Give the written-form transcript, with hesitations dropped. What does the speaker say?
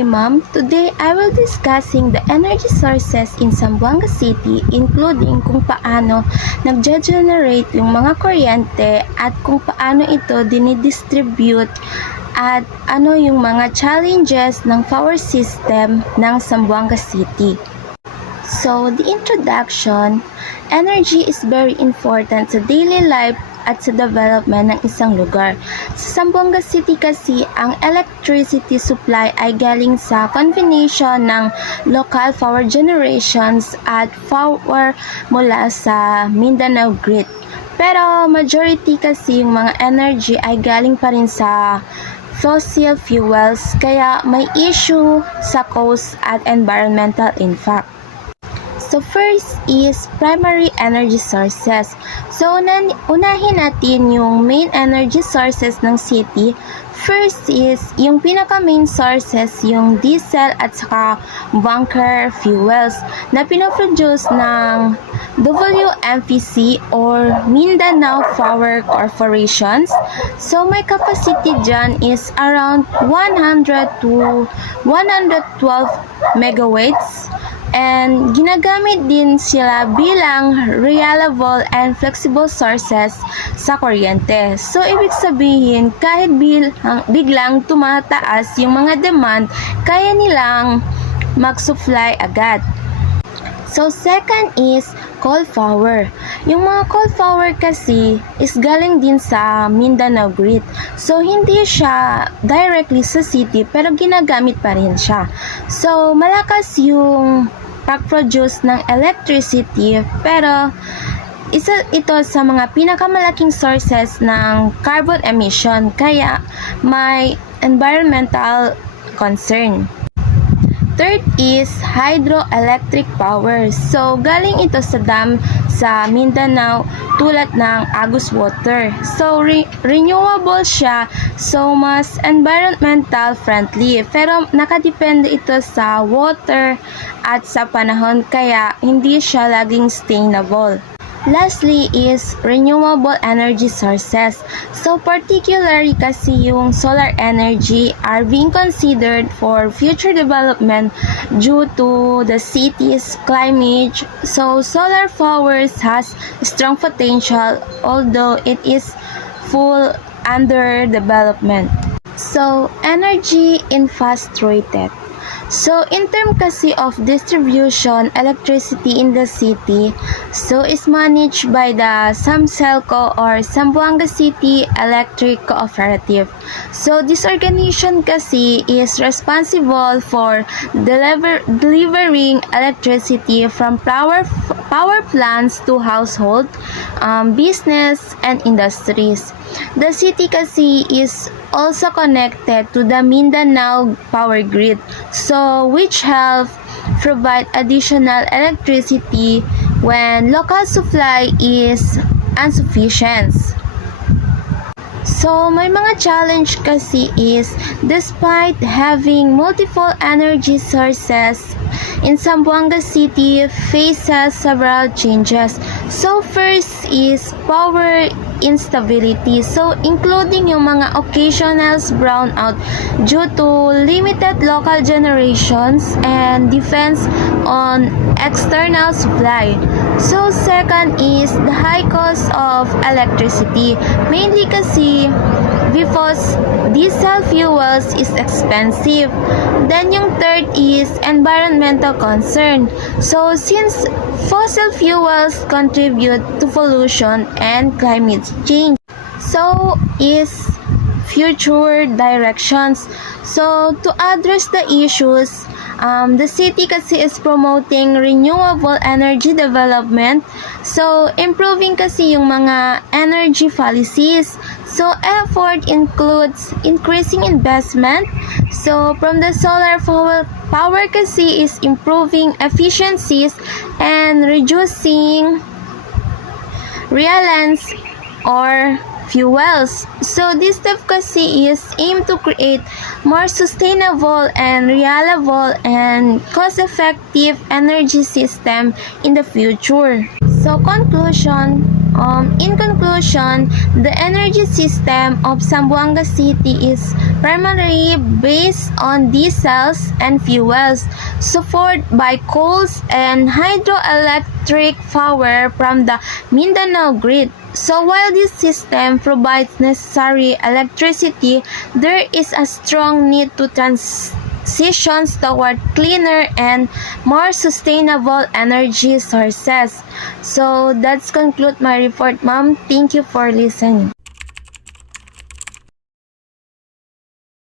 day, ma'am. Today, I will discussing the energy sources in Zamboanga City, including kung paano nagge-generate yung mga kuryente at kung paano ito dinidistribute at ano yung mga challenges ng power system ng Zamboanga City. So, the introduction, energy is very important sa daily life at sa development ng isang lugar. Sa Zamboanga City kasi, ang electricity supply ay galing sa combination ng local power generations at power mula sa Mindanao grid. Pero majority kasi yung mga energy ay galing pa rin sa fossil fuels, kaya may issue sa cost at environmental impact. So first is primary energy sources. So unahin natin yung main energy sources ng city. First is yung pinaka main sources, yung diesel at saka bunker fuels na pinoproduce ng WMPC or Mindanao Power Corporations. So may capacity dyan is around 100 to 112 megawatts. And ginagamit din sila bilang reliable and flexible sources sa kuryente. So, ibig sabihin, kahit biglang tumataas yung mga demand, kaya nilang mag-supply agad. So, second is coal power. Yung mga coal power kasi is galing din sa Mindanao grid. So, hindi siya directly sa city pero ginagamit pa rin siya. So, malakas yung pag-produce ng electricity pero isa ito sa mga pinakamalaking sources ng carbon emission kaya may environmental concern. Third is hydroelectric power. So, galing ito sa dam sa Mindanao tulad ng Agus Water. So, renewable siya. So, mas environmental friendly. Pero, nakadepende ito sa water at sa panahon kaya hindi siya laging sustainable. Lastly is renewable energy sources. So particularly kasi yung solar energy are being considered for future development due to the city's climate. So solar powers has strong potential although it is full under development. So energy infrastructure. So, in term kasi of distribution, electricity in the city, so is managed by the SAMCELCO or Zamboanga City Electric Cooperative. So, this organization kasi is responsible for delivering electricity from power plants to household, business, and industries. The city kasi is also connected to the Mindanao power grid, so which help provide additional electricity when local supply is insufficient. So, may mga challenge kasi is despite having multiple energy sources in Zamboanga City faces several changes. So, first is power instability. So, including yung mga occasional brownout due to limited local generations and depends on external supply. So, second is the high cost of electricity. Mainly kasi because diesel fuels is expensive. Then yung third is environmental concern. So, since fossil fuels contribute to pollution and climate change. So, is future directions. So, to address the issues, the city kasi is promoting renewable energy development. So, improving kasi yung mga energy policies. So, effort includes increasing investment. So, from the solar power kasi is improving efficiencies and reducing reliance or fuels. So, this step kasi is aimed to create more sustainable and reliable and cost-effective energy system in the future. So, conclusion, In conclusion, the energy system of Zamboanga City is primarily based on diesels and fuels, supported by coals and hydroelectric power from the Mindanao grid. So while this system provides necessary electricity, there is a strong need to transitions toward cleaner and more sustainable energy sources. So that's conclude my report, ma'am. Thank you for listening.